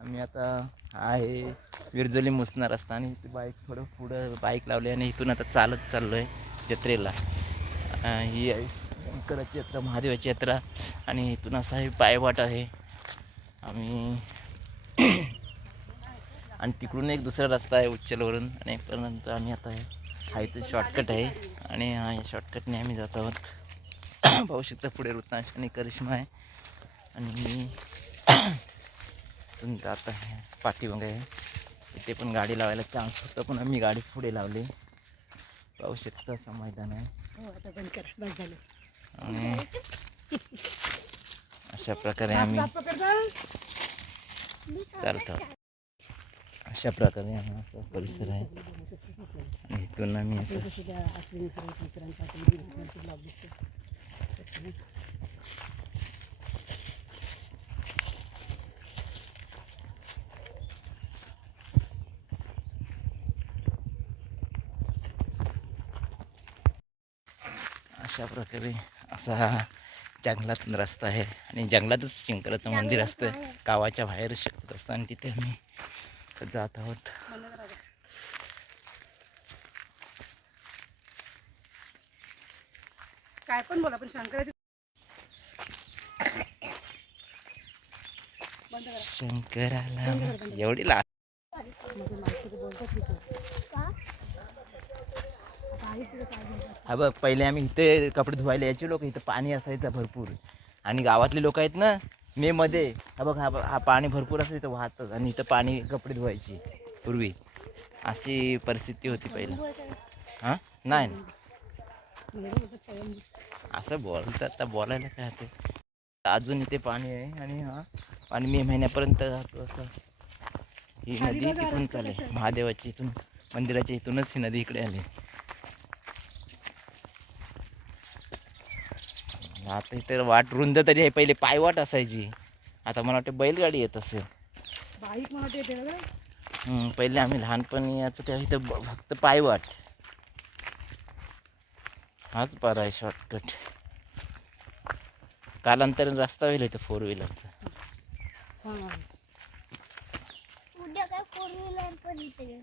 आम्ही आता आहे विरजोली मुसना रस्ता आणि इथे बाईक थोडं पुढं बाईक लावली आणि इथून आता चालत चाललो आहे जत्रेला. ही आहे शंकराची यात्रा, महादेवाची यात्रा आणि इथून असा हे पायवाट आहे. आम्ही आणि तिकडून एक दुसरा रस्ता आहे उच्चलवरून आणि परंतु आम्ही आता हा इथे शॉर्टकट आहे आणि हा या शॉर्टकटने आम्ही जात आहोत. पाहू शकता पुढे ऋतनाश आणि करिश्मा आहे आणि मी जात आहे पाठीमागे आहे. इथे पण गाडी लावायला चान्स होता पण आम्ही गाडी पुढे लावली. पाहू शकता असं मैदान आहे आणि अशा प्रकारे आम्ही चालतो. अशा प्रकारे असा परिसर आहे आणि इथून आम्ही अशा प्रकारे असा जंगलातून रस्ता आहे आणि जंगलातच शंकराचं मंदिर असतं. गावाच्या बाहेर शकत असतं आणि तिथे आम्ही जात आहोत. काय पण बोला पण शंकराची शंकराला एवढी ला हा बघ पहिले आम्ही इथे कपडे धुवायला यायचे लोक. इथं पाणी असायचं भरपूर आणि गावातले लोक आहेत ना मे मध्ये हा बघ हा पाणी भरपूर असायचं इथं वाहतच आणि इथं पाणी कपडे धुवायची पूर्वी. अशी परिस्थिती होती पहिला. हां नाही असं बोलतं आता बोलायला काय ते. अजून इथे पाणी आहे आणि हा आणि मे महिन्यापर्यंत राहतो असं. ही नदी तिथून चालेल महादेवाची इथून मंदिराच्या इथूनच ही नदी इकडे आली. आता इथे वाट रुंद तरी आहे. पहिले पायवाट असायची आता मला वाटतं बैलगाडी येत असेल. पहिले आम्ही लहानपणी याचं तेव्हा इथं फक्त पायवाट. हाच बरा आहे शॉर्टकट. कालांतराने रस्ता होईल इथं 4 व्हीलरचा. उद्या काय 4 व्हीलर पण इथे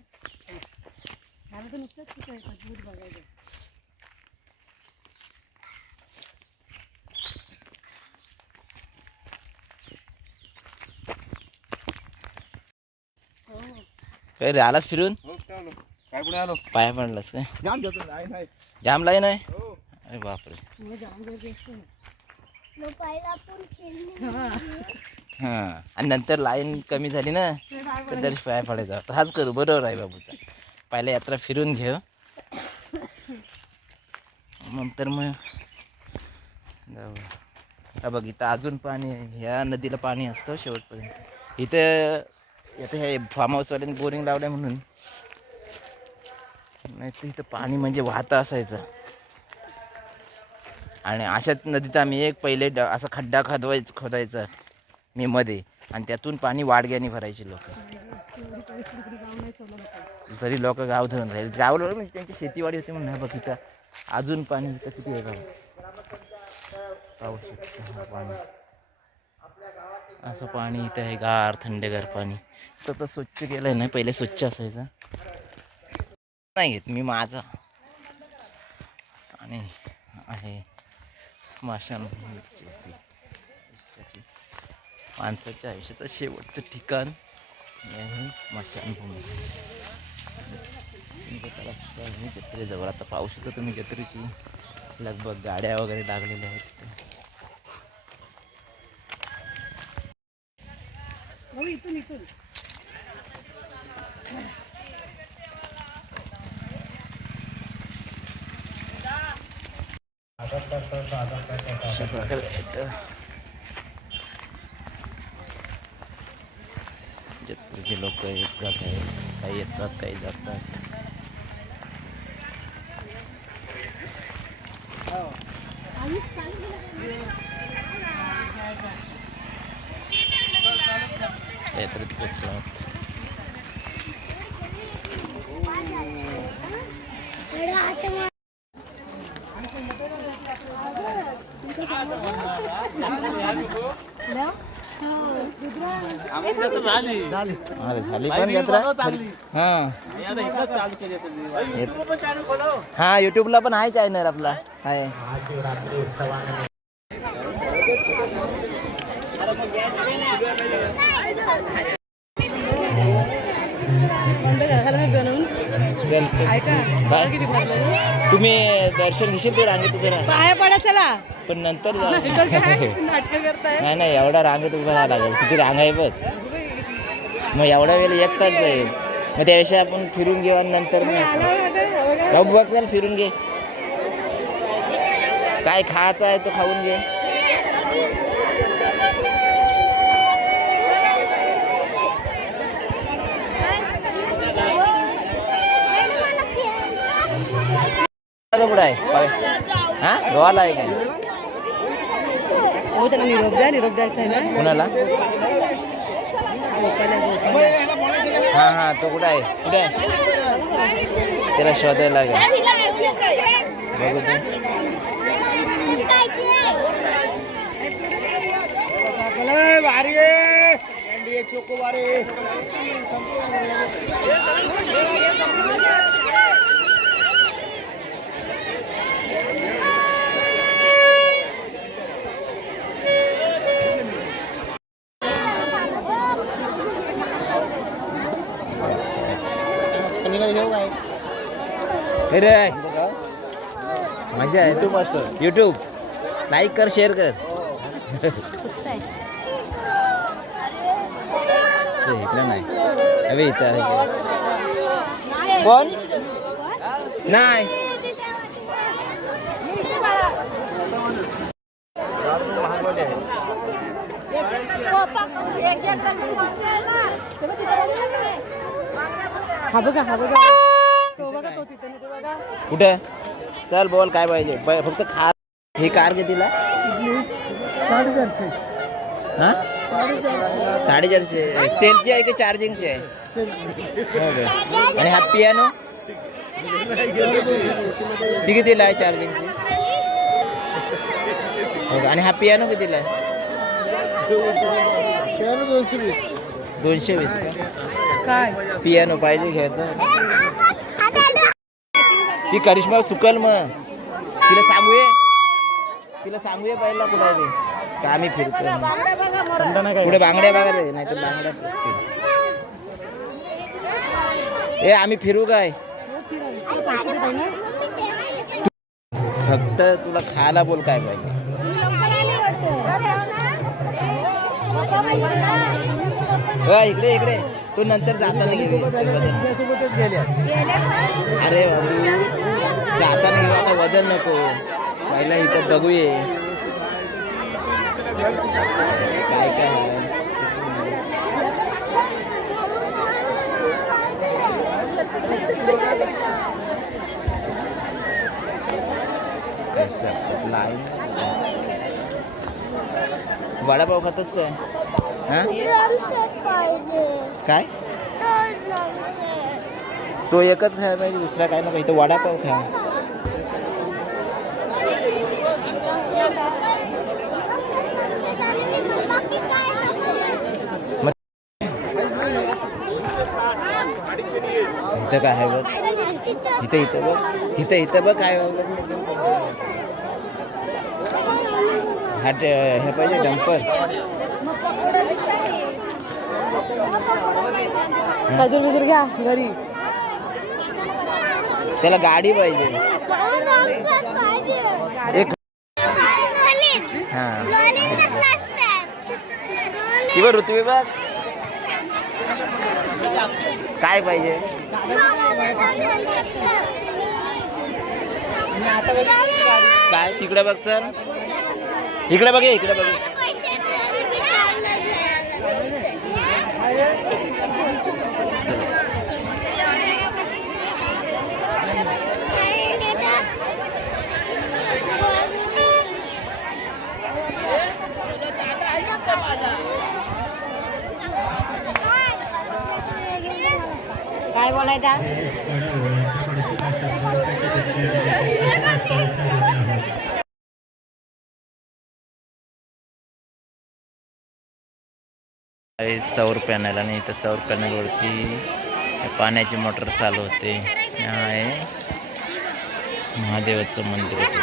काय रे आलास फिरून? काय पुढे आलो पाया पडलास काय? जाम लाईन आहे. अरे बापरे. हां आणि नंतर लाईन कमी झाली ना तर दर्श पाया पडायचा. हाच करू बरोबर आहे बाबूचा. पहिल्या यात्रा फिरून घेऊ नंतर मग जाऊ. हा बघ इथं अजून पाणी आहे. ह्या नदीला पाणी असतं शेवटपर्यंत. इथं इथं हे फार्म हाऊसवाल्यांनी बोरिंग लावलं म्हणून नाही तर इथं पाणी म्हणजे वाहतं असायचं. आणि अशाच नदीत आम्ही एक पहिले असा खड्डा खोदायचा मी मध्ये आणि त्यातून पाणी वाडग्याने भरायचे लोक. तरी लोक गाव धरून राहील. गावला म्हणजे त्यांची शेतीवाडी होती म्हणून बघ इथं अजून पाणी इथं किती आहे गाव पाहू शकतो. पाणी असं पाणी इथं आहे गार थंडगार पाणी. तर स्वच्छ केलं आहे ना पहिले स्वच्छ असायचं नाही घेत मी माझा. आणि आहे स्मशानभूमी माणसाच्या आयुष्याचं शेवटचं ठिकाण आहे स्मशानभूमी. जत्रेजवळ आता पाहू शकता तुम्ही जत्रेची लगभग गाड्या वगैरे लागलेल्या आहेत. अशा प्रकारे जत्रेचे लोक येत जात आहेत. काही येतात काही जातात. यात्रेत पोचलात. आम्हाला अरे झाली पण जत्रा हा हा युट्यूबला पण आहे चॅनल आपला आहे. चल चल बाय. तुम्ही दर्शन घेशील ते रांगेत उभे राहा पाया पडा चला. पण नंतर जा. नाटक करताय. नाही नाही एवढा रांगेत उभं राहावं लागेल. किती रांग आहे बघ. मग एवढ्या वेळ एक तास जाईल. मग त्याविषयी आपण फिरून घेऊ आणि नंतर मग बघ चल फिरून घे. काय खायचं आहे तो खाऊन घे. कुठं आहे हा गोवाला आहे काय हो त्याला निरोप द्यायचा आहे ना कुणाला हा हा तो कुठं आहे कुठे आहे त्याला शोधायला लागेल बघू अरे मजा आहे तू मस्त यूट्यूब लाईक कर शेअर कर इकडं नाही अबे इथं कोण नाही हा बघा तो बघा तो तिथे तो बघा कुठे चल बोल काय पाहिजे फक्त खा ही कार कितीला 450 हा 450 सेलची आहे की चार्जिंगची आहे हो का? आणि हा पियानो ती कितीला आहे चार्जिंगची हो का? आणि हा पियानो कितीला आहे 220 काय पियानो पाहिजे घ्यायचं ती करिश्मा चुकल मग तिला सांगूया पहिला कुठं आहे ते का आम्ही फिरतो पुढे बांगड्या बघा रे नाही तर बांगड्या ए आम्ही फिरू काय फक्त तुला खायला बोल काय पाहिजे इकडे इकडे तू नंतर जाताना घेऊ अरे बाबू जाताना घेऊ आता वजन नको पहिला इथं बघूये काय काय वडापाव खातच काय हा काय तो एकच खायला पाहिजे दुसरा काय नको इथं वडापाव खा इथं काय आहे बघ इथं बघ इथं बघ काय हे पाहिजे डंपर खजूर बिजूर घ्या घरी त्याला गाडी पाहिजे एक हा किंवा ऋतू बघ काय पाहिजे काय तिकडे बघ चल इकडे बघ इकडे बघ काय बोलायचा सौर पॅनल आणि इथं सौर पॅनलवरती पाण्याची मोटर चालू होते. हे आहे महादेवाचं मंदिर आहे.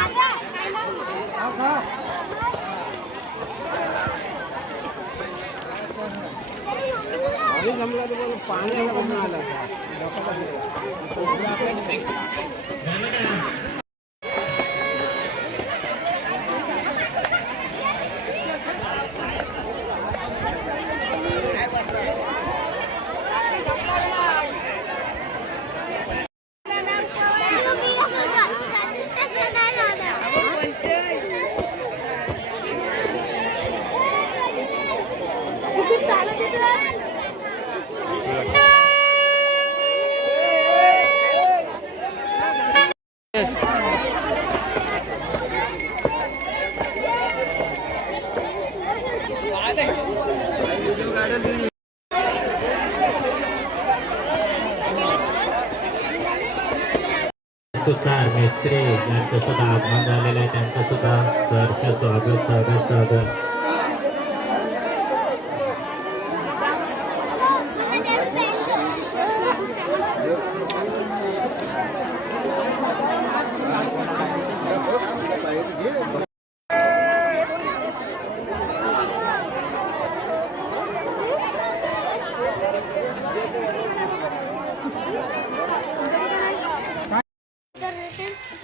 सुद्धा मिस्त्री यांचं सुद्धा आगमन झालेलं आहे. त्यांचं सुद्धा सहर्ष स्वागत.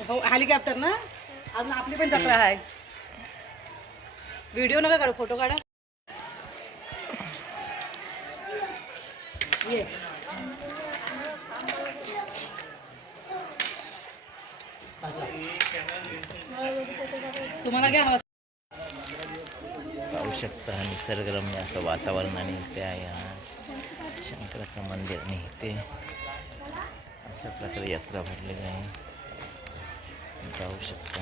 हो हेलिकॉप्टर ना अजून आपली पण जत्रा आहे. व्हिडिओ नका काढू, फोटो काढा. ये तुम्हाला घ्या. पाहू शकता निसर्गरम्य असं वातावरण आणि त्या या शंकराचं मंदिर आणि इथे अशा प्रकारे यात्रा भरलेली आहे. पाहू शकता.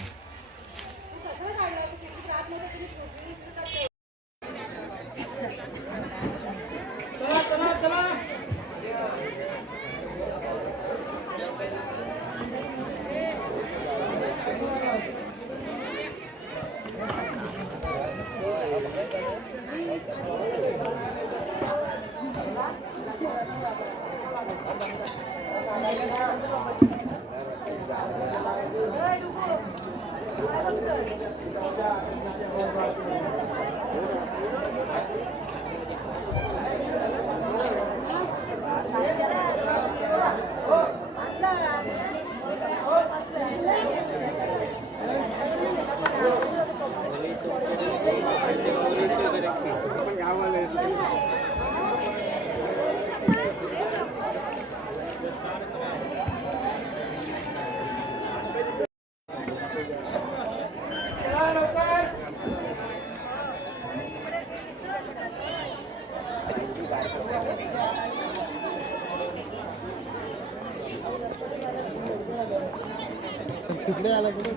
तिकडे आला कुठे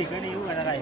इकडे येऊ का काय.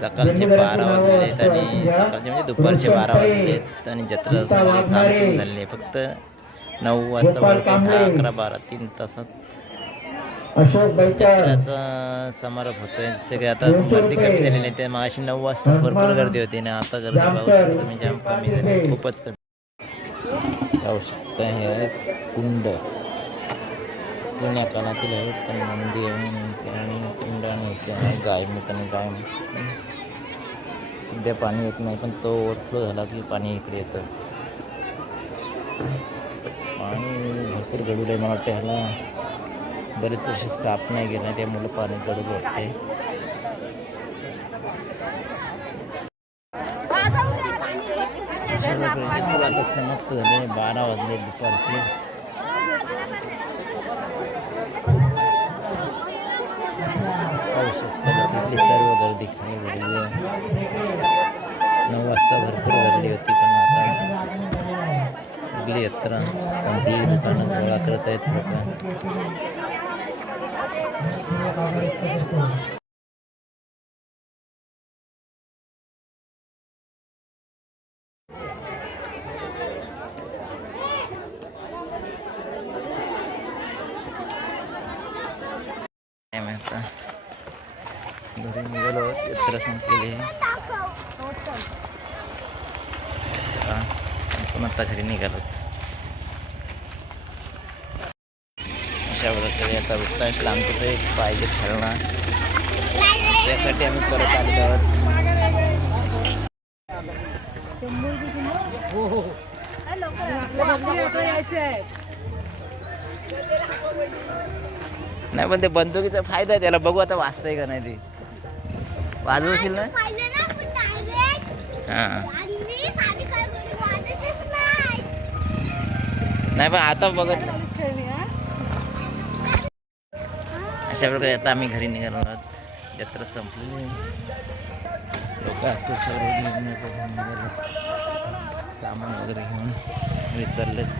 सकाळचे 12 वाजलेले आहेत आणि सकाळचे म्हणजे दुपारचे 12 वाजलेले आहेत आणि जत्रा सामसूम झालेली आहे. फक्त 9 वाजता भरते. 10, 11, 12 3 तासात जत्राचा समारोप होतोय. सगळे आता गर्दी कमी झालेली आहे. त्या मागाशी 9 वाजता भरपूर गर्दी होती आणि आता गर्दी पाहू शकता तुम्ही जाम कमी झाली, खूपच कमी पाहू शकता. हे आहे कुंड, जुन्या काळातील आहेत मंदिर आणि कुंड आणि गायमुख आणि गायमुख. सध्या पाणी येत नाही पण तो ओव्हरफ्लो झाला की पाणी इकडे येतं. पाणी भरपूर गडूल आहे. मला वाटतं ह्याला बरेच वर्ष साफ नाही गेलं त्यामुळे पाणी गडूल वाटते. आता समाप्त झाले. 12 वाजले दुपारचे. पाहू शकता तिथली सर्व गर्दी खाली झालेली आहे. 9 वाजता भरपूर गर्दी होती पण आता सगळी यात्रा संपली. दुकानं गोळा करत आहेत लोक. आता घरी निघालो. यात्रा संपलेली आहे. पण आता घरी निघालो. अशा प्रकारे आता वृत्तांशला आमचं ते पाहिजे खेळणार त्यासाठी आम्ही परत आलेलो आहोत. यायचे आहे. नाही पण ते बंदुकीचा फायदा आहे त्याला. बघू आता वाचतंय का नाही ते. वाजवशील ना. पाहिलं ना आपण direct. हां आणि साधी काय गोष्टी वाजतच नाही. नाही पण आता बघत. खेळणी हा. अशा प्रकारे आता आम्ही घरी निघालो आहोत. जत्रा संपली. लोक असं सर्व निघण्याचं घेऊन निघाले. सामान वगैरे घेऊन घरी चाललेत.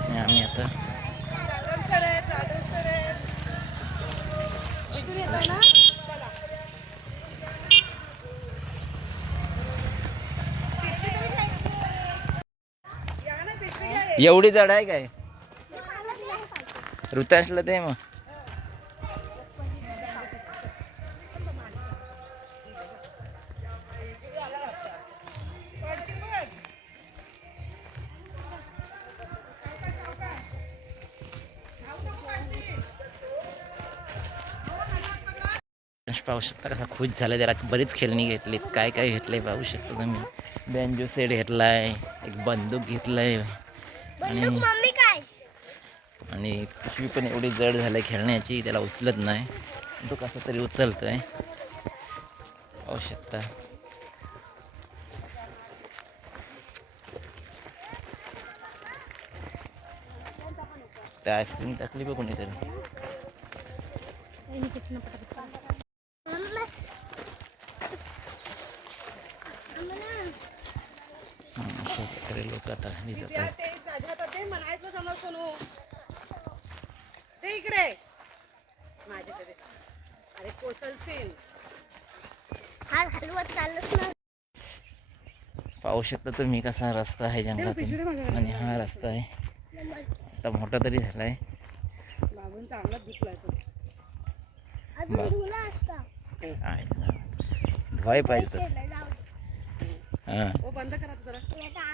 आणि आम्ही आता इथून येताय ना. एवढी जड आहे काय ऋतांशला ते मग. पाहू शकता कसा खुश झाला. त्याला बरीच खेळणी घेतलीत. काय काय घेतलंय पाहू शकता तुम्ही. बँजो सेट घेतलाय. एक बंदूक घेतलाय. बंदूक मम्मी काय? आणि पिशवी पण एवढी जड झाली खेळण्याची त्याला उचलत नाही. तो कसा तरी उचलतोय पाहू शकता. त्या आईस्क्रीम टाकली बघ कोणीतरी. अशा प्रकारे लोक आता घरी जात आहेत. ते म्हणायचं समज सोनू. ते इकडे माझ्याकडे. अरे कोसलशील. हा हलवत चालत ना. पाहू शकता तुम्ही कसा रस्ता आहे जंगलातून. आणि हा रस्ता आहे आता मोठा तरी झालाय. बाबून चांगला धुतलाय तो. अजून धुला असता. धुवाय पाहिजे तसं. हां ओ बंद करा जरा. आता